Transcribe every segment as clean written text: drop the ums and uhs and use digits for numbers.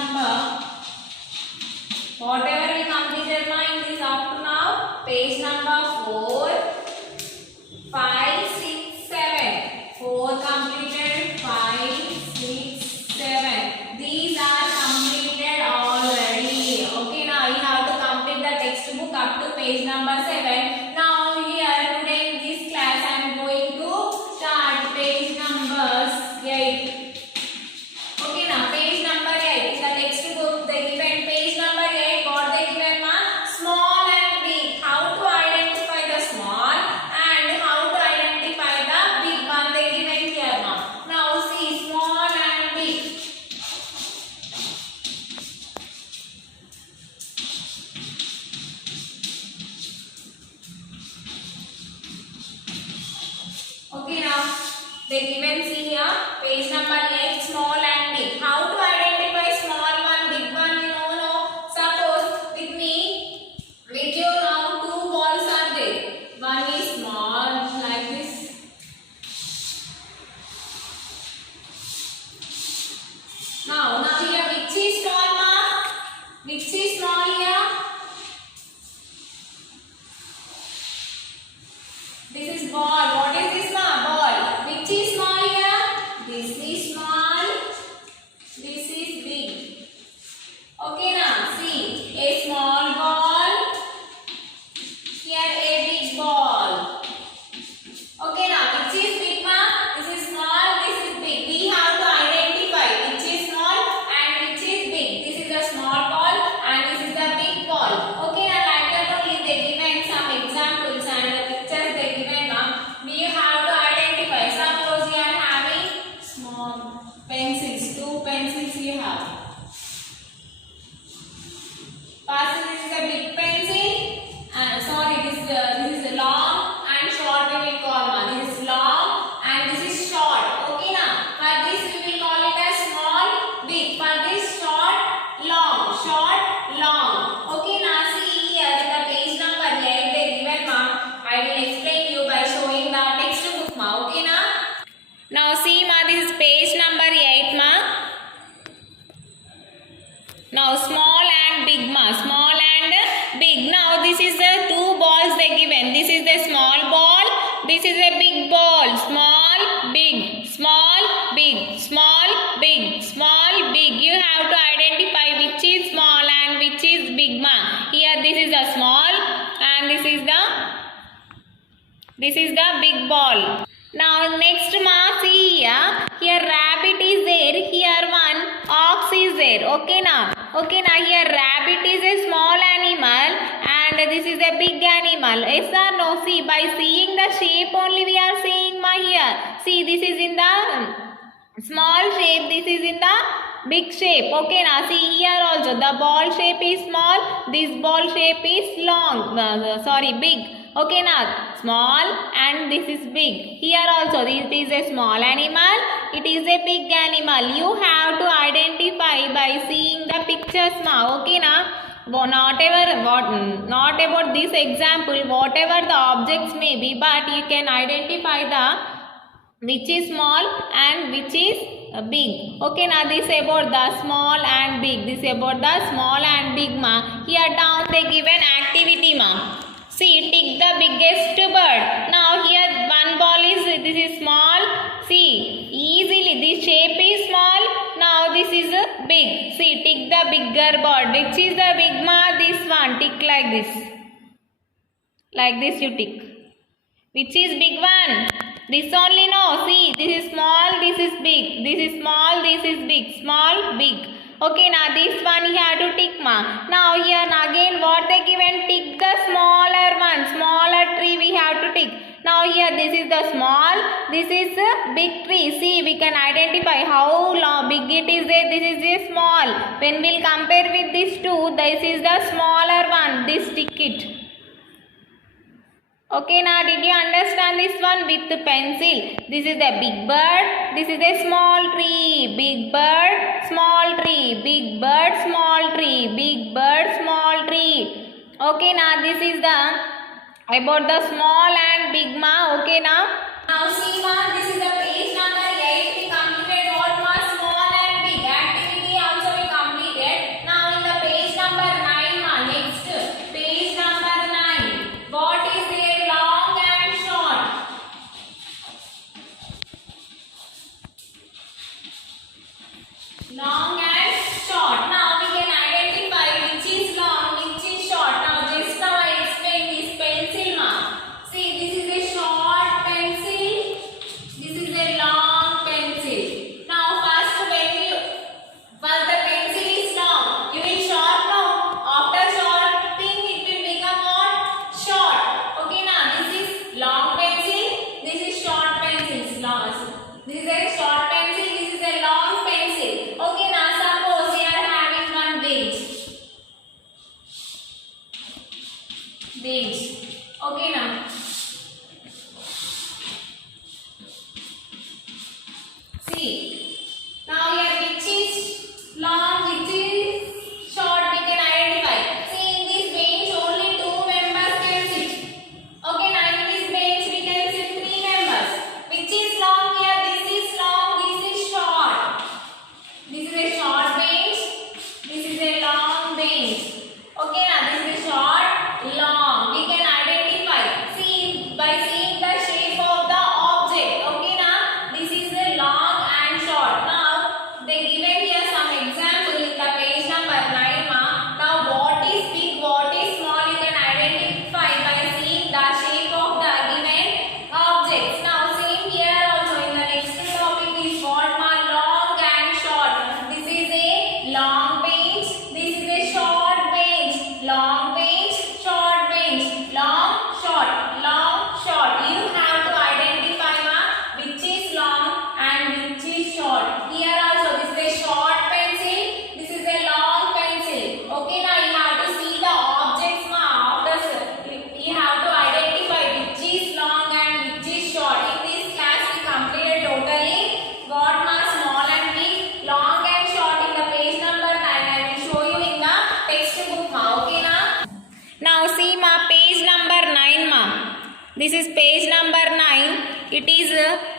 number, whatever we completed in this up to now, page number 4, 5, 6, 7. 4 completed, 5, 6, 7. These are completed already. Okay, now you have to complete the textbook up to page number 7. Now here today in this class I am going to start page number 8. Okay, now page number 8 is the textbook. They given page number 8. What they given ma? Small and big. How to identify the small and how to identify the big one they given here ma. Now see small and big. Okay, now they given see here page number 8 small and big. How to identify small one, big one? You know, no. Suppose with me, with you now two balls are there. One is small like this. Now here which is small ma? Which is small here? This is ball. What is this ma? Ball. Which is small here? This is small. This is big. Okay now. See. A small ball. Here a big ball. Okay now. Which is big ma? This is small. This is big. We have to identify which is small and which is big. This is the small ball and this is the big ball. Okay now. Like that only they given some examples and the pictures they given now. We have to identify. Suppose you are having small pencils. Two pencils you have. First this is a big pencil. And sorry, this is long and short we will call ma. This is long and this is short. Okay now. For this we will call it as small, big. For this short, long. Short, long. Okay now. See here in the page number 8 they given ma. I will explain you by showing the textbook ma. Okay now. Now see ma, this is page number 8 ma. Now small and big ma. Small and big. Now this is the two balls they given. This is the small ball. This is a big ball. Small, big. Small, big. Small, big. Small, big. You have to identify which is small and which is big ma. Here this is the small and this is the big ball. Now next ma, see here. Here rabbit is there. Here one ox is there. Okay now. Okay now. Here rabbit is a small animal and this is a big animal. Yes or no? See, by seeing the shape only we are seeing ma here. See, this is in the small shape. This is in the big shape. Okay now. See here also the ball shape is small. This ball shape is long. Big. Okay now, small and this is big. Here also this is a small animal, it is a big animal. You have to identify by seeing the pictures now. Okay now, not about this example, whatever the objects may be, but you can identify the which is small and which is big. Okay now, this about the small and big. This about the small and big ma. Here down they given activity ma. See, tick the biggest bird. Now here one ball is, this is small. See, easily this shape is small. Now this is big. See, tick the bigger bird. Which is the big ma? This one. Tick like this. Like this you tick. Which is big one? This only no. See, this is small, this is big. This is small, this is big. Small, big. Okay, now this one you have to tick ma. Now here again what they given, tick the smaller one, smaller tree we have to tick. Now here this is the small, this is a big tree. See, we can identify how long, big it is there, this is a small. When we'll compare with these two, this is the smaller one, this tick it. Okay, now did you understand this one with the pencil? This is the big bird, this is a small tree, big bird, small tree, big bird, small tree, big bird, small tree. Okay, now this is the about the small and big ma. Okay, now see ma, this is the page number 8. We completed what was small and big. Activity also we completed. long and short. Now we can identify which is long, which is short. Now just now I explained this pencil mark. See, this is a short pencil. This is a long pencil. Now first the pencil is long, you will sharp now. After sharpening it will become what? Short. Okay now this is long pencil. This is short pencil. Long. This is a short pencil. This is a long pencil. Okay now suppose we are having one bench. Bench. Okay now. See. Now here which is long, which is short we can identify. See in this bench only 2 members can sit. Okay now in this bench we can sit 3 members. Which is long here? This is long, this is short. This is a short bench. This is a long bench. Okay now this is a short, long. We can identify. See by seeing the shape of the object. Okay now this is a long and short. Now they given here some example in the page number 9 ma. Now what is big, what is small you can identify by seeing the shape of the given objects. Now same here also in the next topic is what ma, long and short. This is a long bench, this is a short bench. Long bench, short bench, long, short, long, short. You have to identify ma which is long and which is short. Here also this is a short pencil, this is a long pencil. Okay now you have to see the objects ma. After you have to identify which is long and which is short. In this class we completed totally what ma, small and big, long and short in the page number 9. I will show you in the textbook ma. Okay na. Now see ma, page number 9 ma. This is page number 9. It is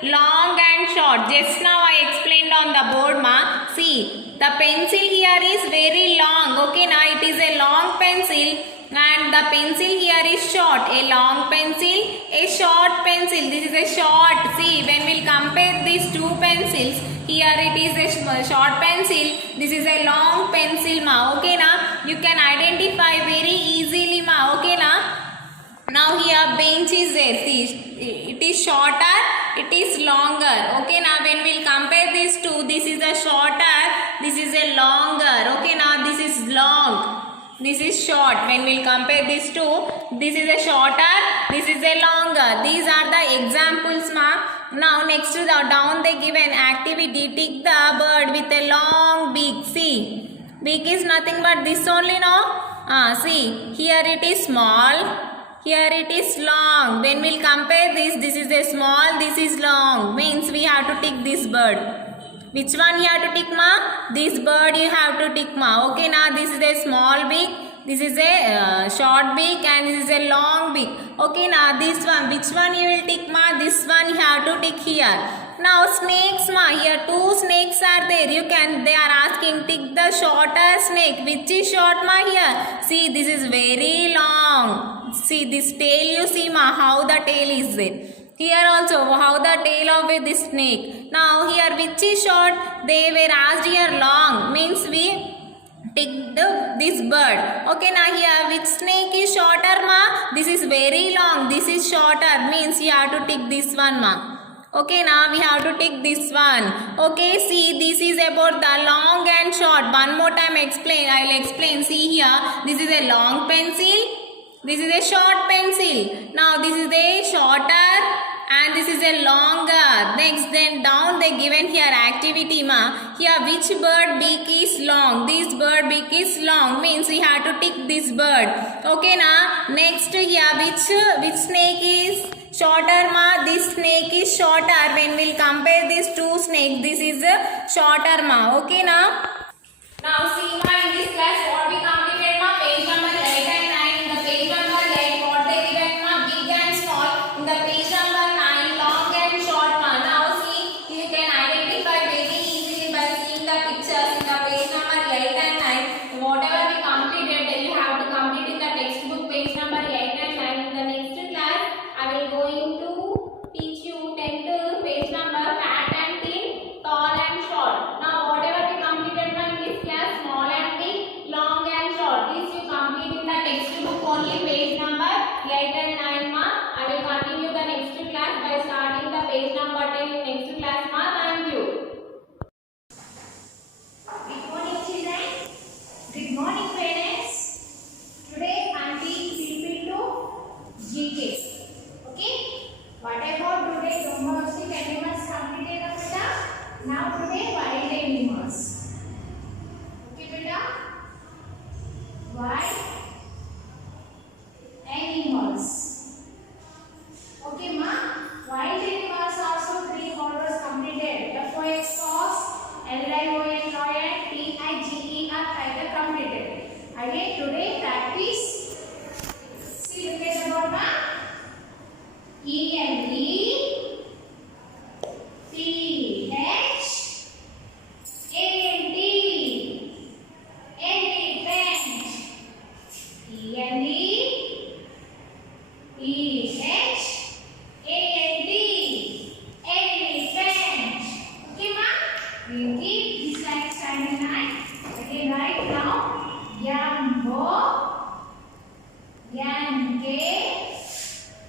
long and short. Just now I explained on the board ma. See the pencil here is very long. Okay now it is a long pencil and the pencil here is short. A long pencil, a short pencil. This is a short. See when we'll compare these two pencils, here it is a short pencil, this is a long pencil ma. Okay na, you can identify very easily ma. Okay na. Now here bench is there. See it is shorter, it is longer. Okay now when we'll compare these two, this is a shorter, this is a longer. Okay now this is long, this is short. When we'll compare these two, this is a shorter, this is a longer. These are the examples ma. Now next to the down they given activity, tick the bird with a long beak. See beak is nothing but this only no. See here it is small, here it is long. When we'll compare this, this is a small, this is long. Means we have to tick this bird. Which one you have to tick ma? This bird you have to tick ma. Okay now this is a small beak, this is a short beak and this is a long beak. Okay now this one, which one you will tick ma? This one you have to tick here. Now snakes ma, here 2 snakes are there. They are asking tick the shorter snake. Which is short ma here? See this is very long. See this tail, you see ma how the tail is there. Here also how the tail of this snake. Now here which is short? They were asked here long. Means we tick this bird. Okay now here which snake is shorter ma? This is very long. This is shorter. Means you have to tick this one ma. Okay now we have to tick this one. Okay see this is about the long and short. One more time explain. I will explain. See here this is a long pencil. This is a short pencil. Now this is a shorter and this is a longer. Next then down they given here activity ma. Here which bird beak is long? This bird beak is long. Means we have to tick this bird. Okay na. Next here which snake is shorter ma? This snake is shorter. When we'll compare these two snakes, this is shorter ma. Okay na. Now see ma in this class what we completed ma, page number 8 and 9. In the page number 8 what they given ma, big and small. In the page number 9 long and short ma. Now see you can identify very easily by seeing the pictures in the page number 8 and 9. Whatever we completed you have to complete in the textbook page number 8 and 9. In the next class I will going to teach you 10th page number fat and thin, tall and short. Now whatever we complete We will keep this like standing line. Again, right now. Yambo. Yankee.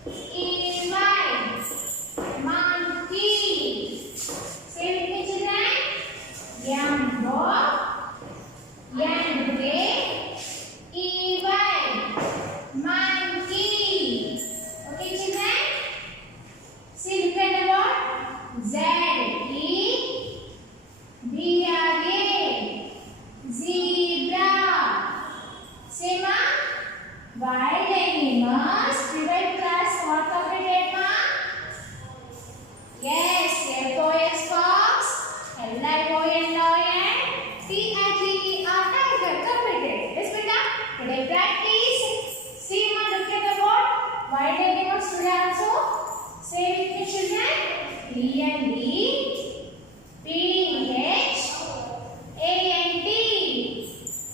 EY. Monkey. Say with me, children. Yambo. Yankee. EY. Monkey. Okay, children. See, look at the word. Z. E. B. R. A. Zebra. Say, ma. Wild animals. Private class. What completed, ma? Yes. F. O. S. Fox. L. I. O. N. Lion. T. I. G. E. R. Tiger. Completed. Yes, beta. Today practice. See, ma. Look at the word. Wild animals today also. Say with me, children. E. P. H. A. N. T.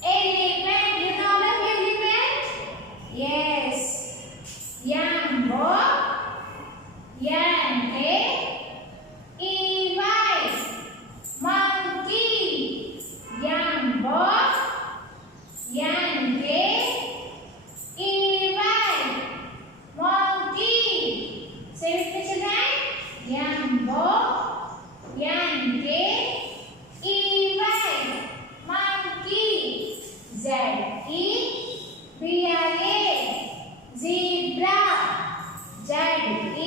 Elephant. You know the elephant? Yes. Yambo. Yankee. E-Y. Monkey. Yambo. Yankee. E-Y. Monkey. Say with me, children. Yambo. Yankee. E-Y. Monkey. Z. E. B. R. A. Zebra. Z. E.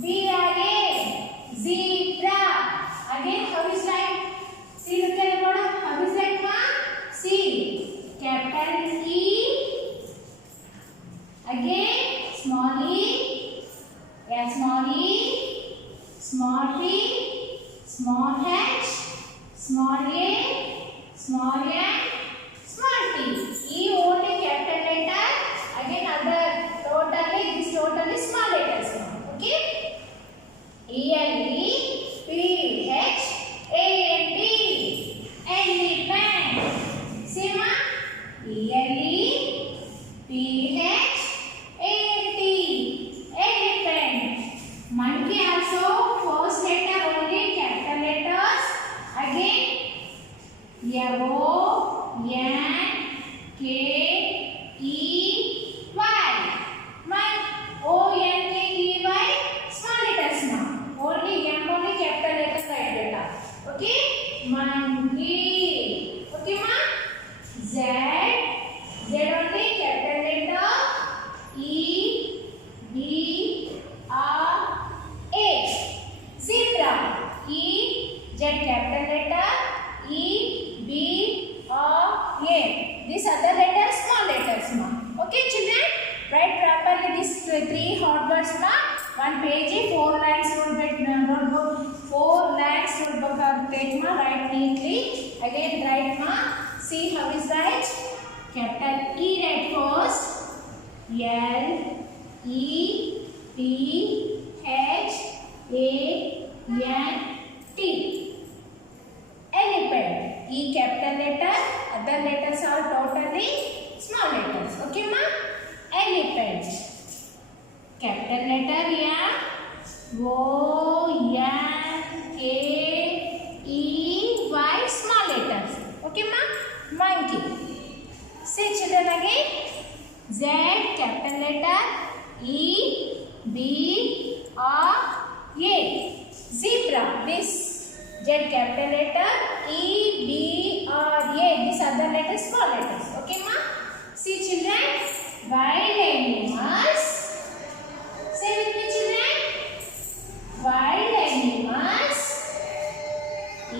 B. R. A. Zebra. Again, how is like? See, look at the word. How is like, ma? See. Capital E. Again, small e. Yeah, small e. Small p. Small h. Small a. Small n. Small t. E only capital letter. Again, other totally, this totally small letters. Okay? E L E P H A N T. Elephant. Say, ma. E L E P H A N T. Elephant. Monkey also first letter only capital letters. Again, O N K E Y. O N K E Y small letters now. Only M only capital letters right letter. Okay? Monkey. Okay, ma? Z. Z only capital letter. E B R A. Zebra. E Z capital letter. E B R A. These other letters small letters, ma. Okay, children? Write properly these three hot words, ma. One page, 4 lines notebook. 4 lines notebook page, ma. Write neatly. Again, write, ma. See how is right? Capital E write first. L E P H A N T. Elephant. E capital letter. Other letters are totally small letters. Okay, ma? Elephant. Capital letter, yeah. O N K E Y small letters. Okay, ma? Monkey. Say, children, again. Z capital letter. E B R A. Zebra. This Z capital letter. E B R A. These other letters small letters. Okay, ma? See, children. Wild animals. Say with me, children. Wild animals. E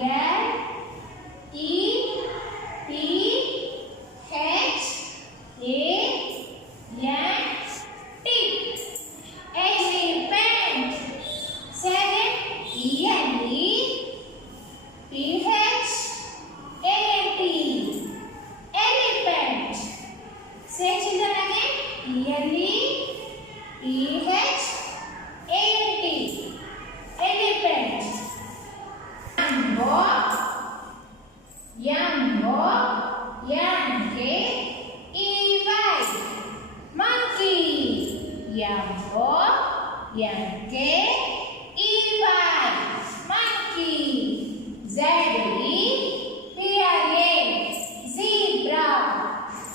L E P H A N T. Elephant. Say E L E P H A N T. Elephant. Say, children, again. E L E P H A N T. Elephant. Yambo. Yankee. E-Y. Monkey. Yambo. Yankee. E-Y. monkey. Z-E-B-R-A. Zebra.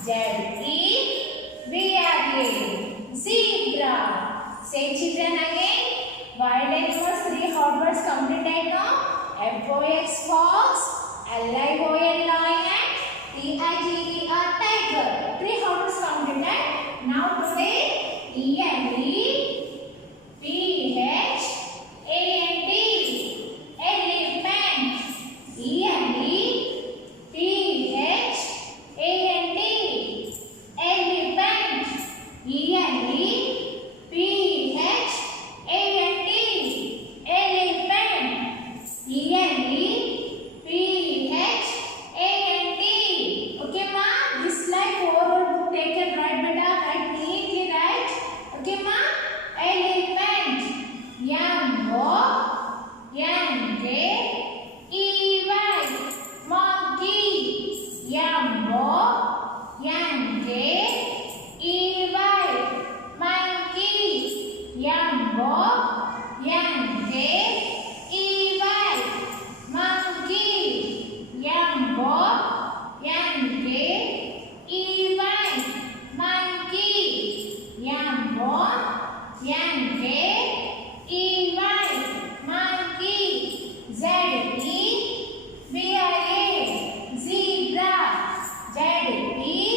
Z-E-B-R-A. Zebra. Say children again. Wild animals, 3 hot words completed now. F-O-X fox, L-I-O-N lion, T-I-G-E-R tiger. 3 hot words completed. Now today E-N-E, P-H-A-N-T, elephant. E-N-E, P-H-A-N-T, elephant. E-N-E, P-H-A-N-T, elephant. E-N-E, P-H-A-N-T. Okay, ma? This like 4 word book take it right, beta. Write neatly, right? Okay, ma? Elephant. M-O-N-K-E-Y. Monkey. M-O-N-K-E-Y. Monkey. M-O-N-K-E-Y. Monkey. M-O-N-K-E-Y. Monkey. M-O-N-K-E-Y. Monkey. Z-E-B-R-A. Zebra. Z-E-B-R-A.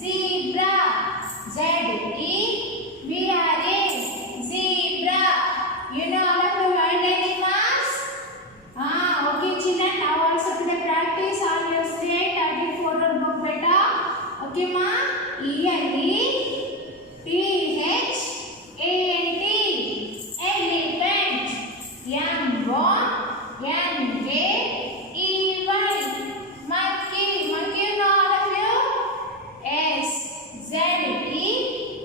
Zebra. Z-E-B-R-A. Zebra. You know all of the wild animals? Okay children, now also today practice on your slate 34 book beta. Okay ma? E-N-E, P-H-A-N-T, elephant. M-O-N-K-E-Y, monkey. Monkey, you know all of you? Yes. Z-E-B-R-A,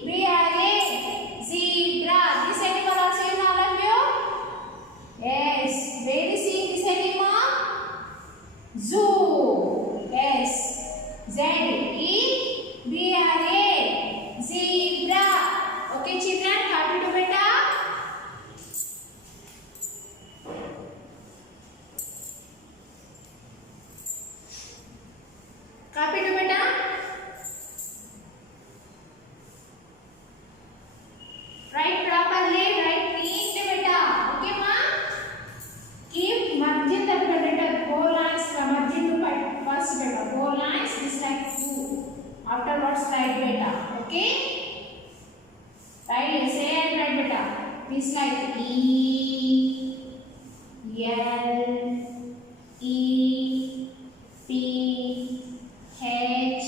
zebra. This animal also you know all of you? Yes. Where is this animal? Zoo. Yes. Z-E-B-R-A, zebra. Okay children, copy to beta. Copy to beta. Write properly, write neatly beta. Okay ma? Keep margin the letter 4 lines margin to first beta. 4 lines is like 2. Afterwards write beta. Okay? Write say and write beta. This like E, L, E, P, H,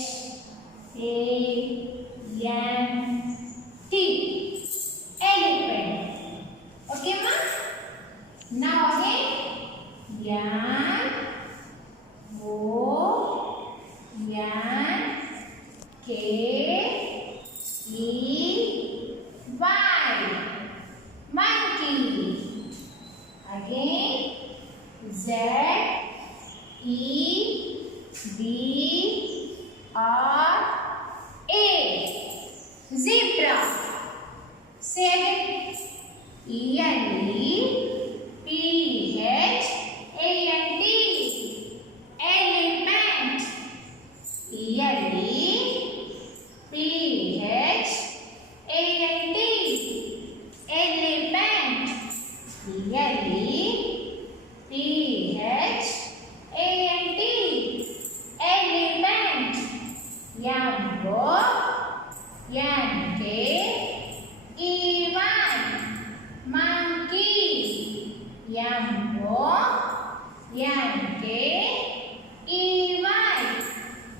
A, N, T. Elephant. Okay ma? Now again. Yan, O, Yan, K, E, Y. Monkey. Again. Z, E, B, R, A. Zebra. Say again. E-N-E, P-H-A-N-T, elephant. E-L-E, P-H-A-N-T, elephant. E-L-E, P-H-A-N-T, elephant. M-O-N-K-E-Y, monkey. M-O-N-K-E-Y,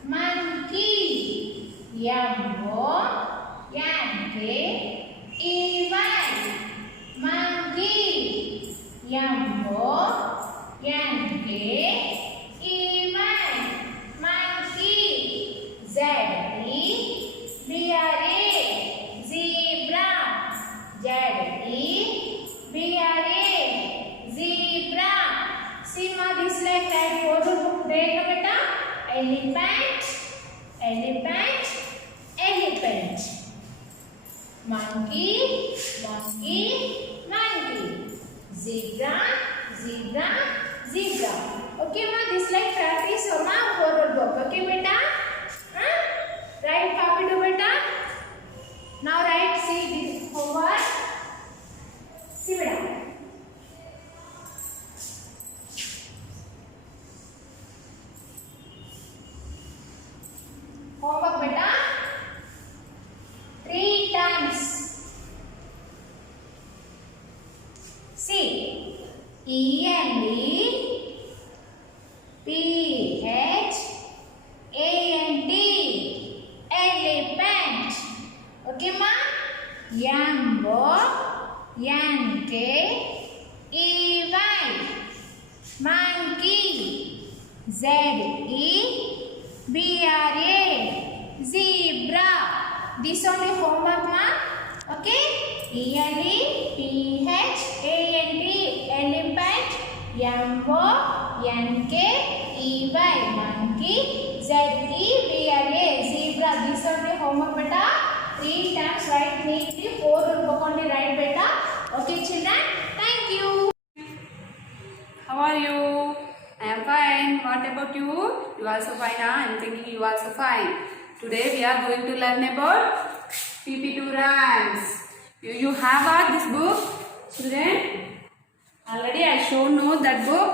monkey. M-O-N-K-E-Y, monkey. M-O-N-K-E-Y, monkey. Z-E-B-R-A, zebra. Z-E-B-R-A, zebra. See ma, this like that photo book there beta. Elephant, elephant, elephant. Monkey, monkey, monkey. zebra, zebra, zebra. Okay, ma. This like practice or ma forward book. Okay, beta. Huh? Write copy to beta. Now write. See this homework. See beta. Homework beta. 3 times. See. E-N-D P-H-A-N-T elephant. Okay ma? M-O-N-K-E-Y monkey. Z-E-B-R-A zebra. This only homework ma? Okay? E-N-D P-H-A-N-T elephant. M-O-N-K-E-Y monkey. Z-E-B-R-A zebra. This only homework beta. 3 times write neatly. 4 will book only write beta. Okay children. Thank you. How are you? I am fine. What about you? You also fine? Huh? I am thinking you also fine. Today we are going to learn about PP2 rhymes. You have this book, children? Already I showed no that book.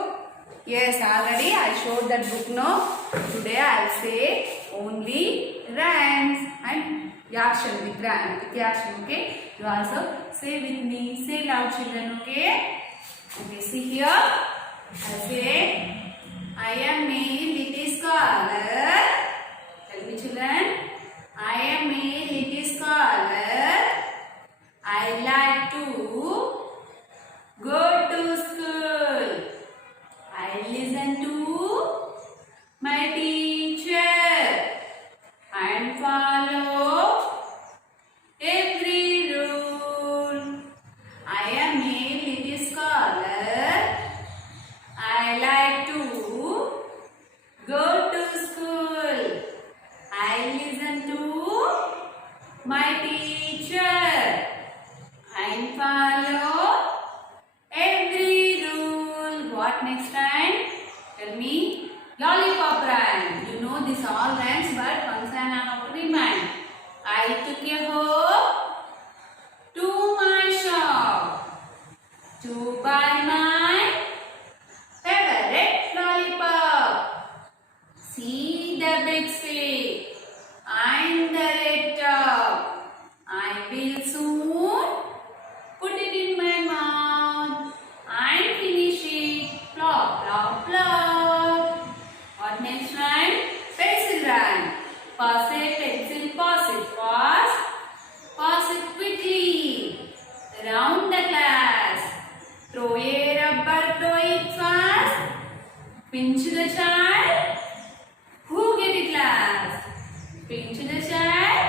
Yes, already I showed that book. No. Today I will say only rhymes and action with rhyme with action. Okay. You also say with me. Say loud, children. Okay. Okay. See here. I say I am made with this color. Tell me, children. I am made with this color. I like to go to school. I listen to my teacher and follow every rule. I am made with this color. I like to go to school. I listen to my teacher and follow every rule. What next time? Tell me. Lollipop rhyme. You know this all rhymes, but once I have to remind. I took a hoe to my shop to buy my favorite lollipop. See the big stick and the red top. I will soon put it in my mouth and finish it. Plop, plop, plop. What next rhyme? Pencil rhyme. Pass it, pencil, pass it fast. Pass it quickly. Around the class. Throw a rubber, throw it fast. Pinch the child. Who get it last? Pinch the child.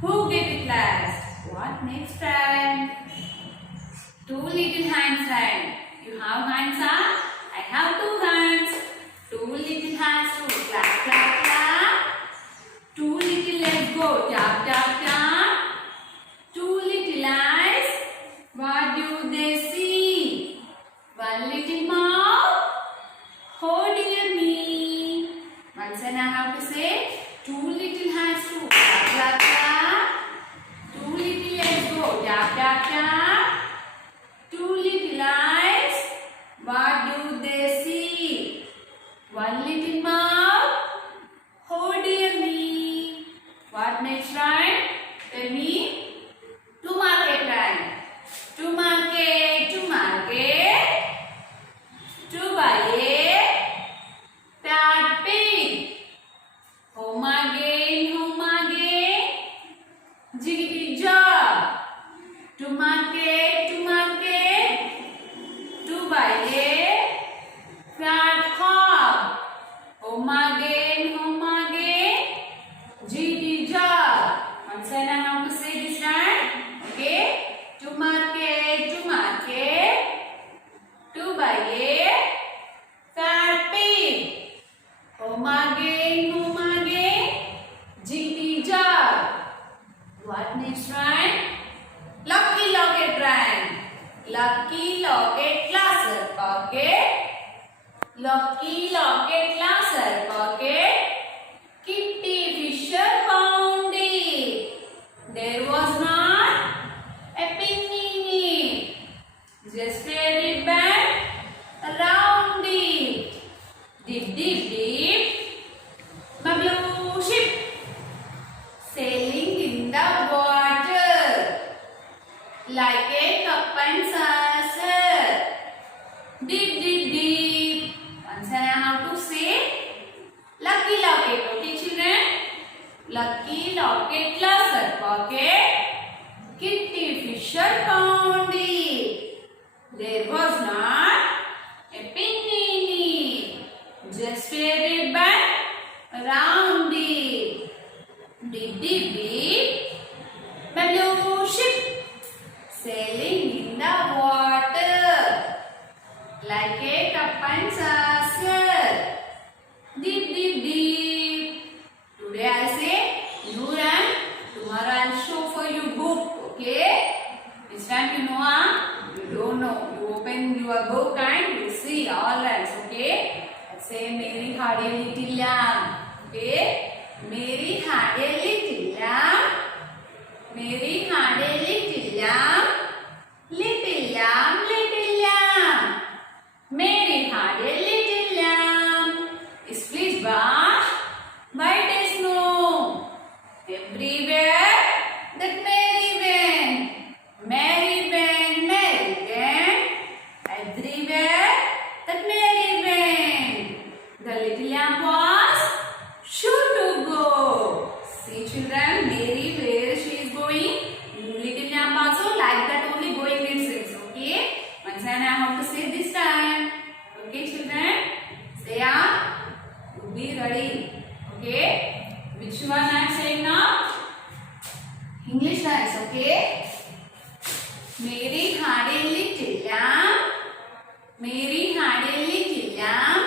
Who get it last? What next time? 2 little hands rhyme. You have hands, huh? I have 2 hands. 2 little hands to clap, clap, clap. 2 little legs go tap, tap, tap. 2 little eyes. What do they see? 1 little mouth. Oh dear me. Once and I have to say 2 little hands to clap, clap, clap. 2 little legs go tap, tap, tap. 2 little eyes. What do they see? 1 little mouth. Oh dear me. What next rhyme? Tell me. To market rhyme. To market, Lucky locket classer pocket. Lucky locket classer pocket. Kitty Fisher found it. There was not a penny in it. Just a ribbon around it. Dip, dip, dip. My blue ship sailing in the water like a cup and saucer. Dip, dip, dip. Once I know how to say lucky locket. Okay, children? Lucky locket classer pocket. Kitty Fisher found it. There was not a penny in it. Just a ribbon around it. Dip, dip, dip. My blue ship sailing in the water like a cup and saucer. Dip, dip, dip. Today I say you run. Tomorrow I'll show for you book. Okay? This time you know, you don't know. You open your book and you see all rhymes. Okay? Let's say Mary had a little lamb. Okay? Mary had a little lamb. Mary had a little lamb. Little lamb, little lamb. Mary had a little lamb. Is please wash white as snow. Everywhere that Mary went. Mary went, Mary went. Everywhere that Mary went. The little lamb was sure to go. See children, Mary where she is going. Little lamb also like that only going it says. Okay? Once I have to say this time. Okay children? Say you be ready. Okay? Which one I am saying now? English lines. Okay? Mary had a little lamb. Mary had a little lamb.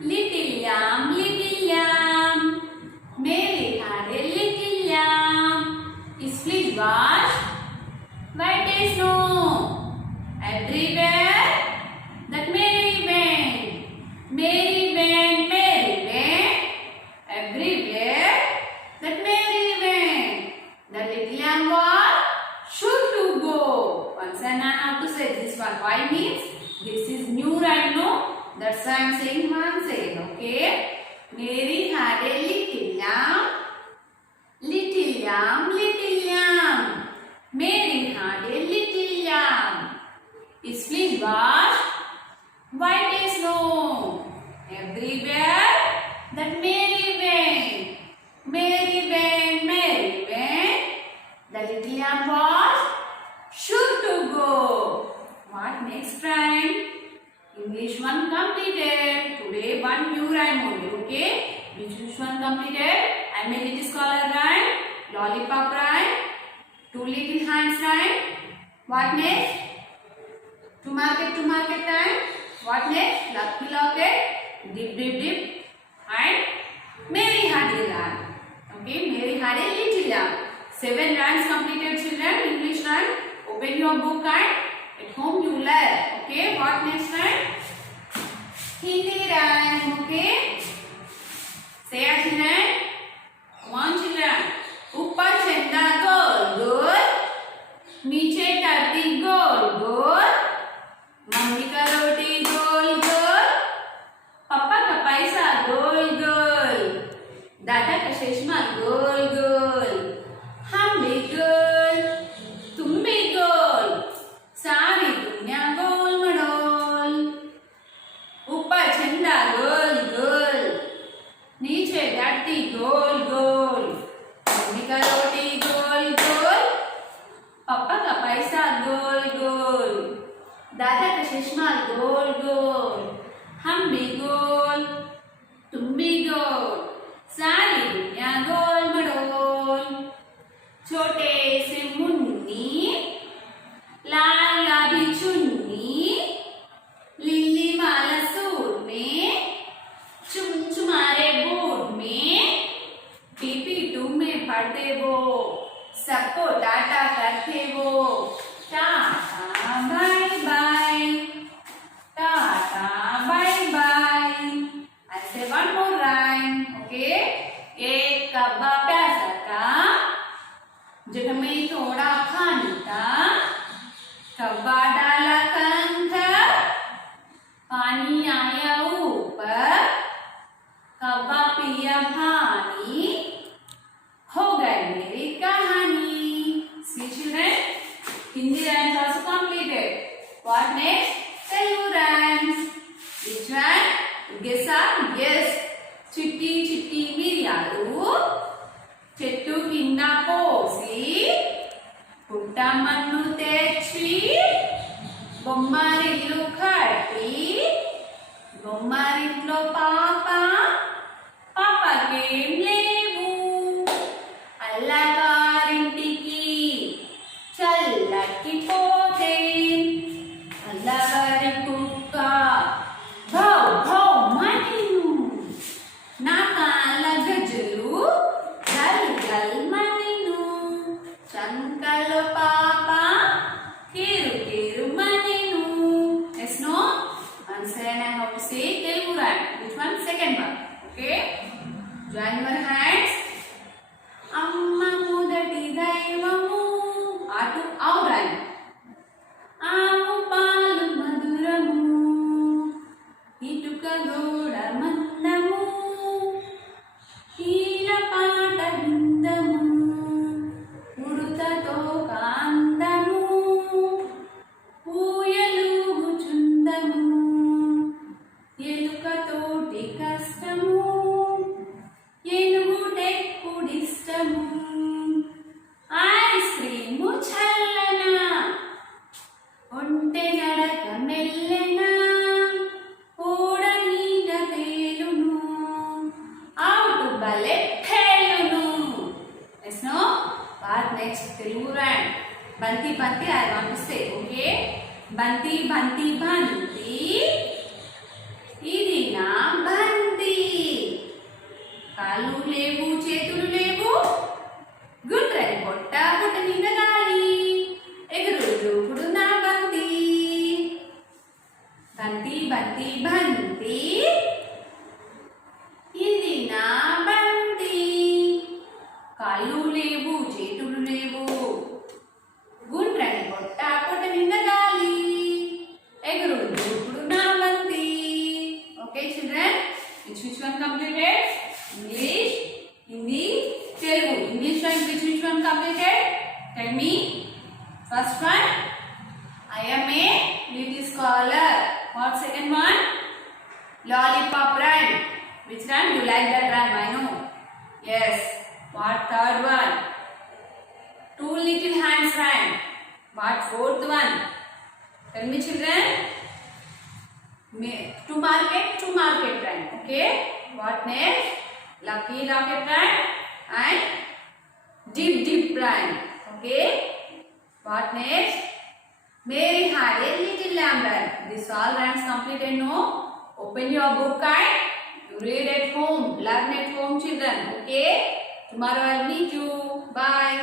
Little lamb, little lamb. Mary had a little lamb. Is please wash white as snow. Everywhere that Mary went. Mary went, Mary went. Everywhere that Mary went. The little lamb was sure to go. Once and I have to say this one. Why means this is new rhyme, no? That's why I am saying one saying. Okay? Mary had a little lamb. Little lamb, little lamb. Mary had a little lamb. Is please wash white as snow. Everywhere that Mary went. Mary went, Mary went. The little lamb was sure to go. What next rhyme? English one completed. Today one new rhyme only. Okay? Which one completed? I made it scholar rhyme. Lollipop rhyme. Two little hands rhyme. What next? To market time. What next? Lucky locket. Dip, dip, dip. And Mary had a lamb. Okay? Mary had a little lamb. 7 rhymes completed children. English rhyme. Open your book and at home you learn. Okay? What next rhyme? Hindi rhyme. Okay? Say it children. Come on children. Upar chanda gol gol. Niche tarti gol gol. Mummy ka roti gol gol. Papa ka paisa gol gol. Dada ka chashma gol gol. हम भी गोल तुम भी गोल सारी दुनिया गोल मडोल ऊपर झंडा गोल गोल नीचे धरती गोल गोल मम्मी का रोटी गोल गोल पापा का पैसा गोल गोल दादा का चश्मा गोल गोल हम भी गोल तुम भी गोल सारी दुनिया गोल मडोल छोटे से मुन्नी लाल भी चुन्नी लिली वाला सूट में चुमचुमारे बूट में PP2 में पढ़ते वो सबको टाटा करते वो टाटा बाय कौवा डाला कंकर, पानी आया ऊपर, कौवा पिया पानी, हो गई मेरी कहानी. See children, Hindi rhymes also completed. What next? Telugu rhymes. Which one? Guess up? Yes. చిట్టి చిట్టి మిరియాలు చెట్టు కింద పోసి పుట్టమన్ను తెచ్చి బొమ్మరిల్లు కట్టి బొమ్మరింట్లో పాపకేం లేవు అల్లగారింటికి చల్లకి పోతే అల్లగారి కుక్క భౌ భౌ మనిను నా కాళ్ళ గజ్జలు గల్ గల్ మనిను చంకలో పాప కేరు కేరు మనిను. Yes, no? Answer and I have to say Telugu rhyme. Which one? Second one. Okay? Join your hands. అమ్మ మొదటి దైవము. అటు ఆవు rhyme. ఆవు పాలు మధురము ఇటుక గోడ మందము ఈల పాట బృందము ఉడుతతో కాందము ఊయలుగు చుందము ఎలుకతోటి కష్టము ఏనుగుటెక్కుడిష్టము ఐస్ క్రీము చల్లన ఒంటె నడక మెల్లెన ఓడ నీట తేలును out బలె తేలును. Yes, no? What next? Telugu rhyme. Banti banti I want to say. Okay? Banti banti banti ఇది నా బంతి కాళ్ళు లేవు చేతులు లేవు గుండ్రని పొట్ట పుట్ట నింద గాలి ఎగురు దూకుడు నా బంతి. బంతి బంతి బంతి ఇది నా బంతి కాళ్ళు లేవు చేతులు లేవు గుండ్రని పొట్ట పుట్ట నింద గాలి ఎగురు దూకుడు నా బంతి. Okay children, which one completed? English, Hindi, Telugu. English one which one completed? Tell me. First one, I am a little scholar. What second one? Lollipop rhyme. Which rhyme? You like that rhyme? I know. Yes. What third one? Two little hands rhyme. What fourth one? Tell me children. To market rhyme. Okay. What next? Lucky rocket rhyme and dip dip rhyme. Okay. What next? Mary had a little lamb rhyme. This all rhymes completed. No. Open your book and you read at home. Learn at home, children. Okay. Tomorrow I'll meet you. Bye.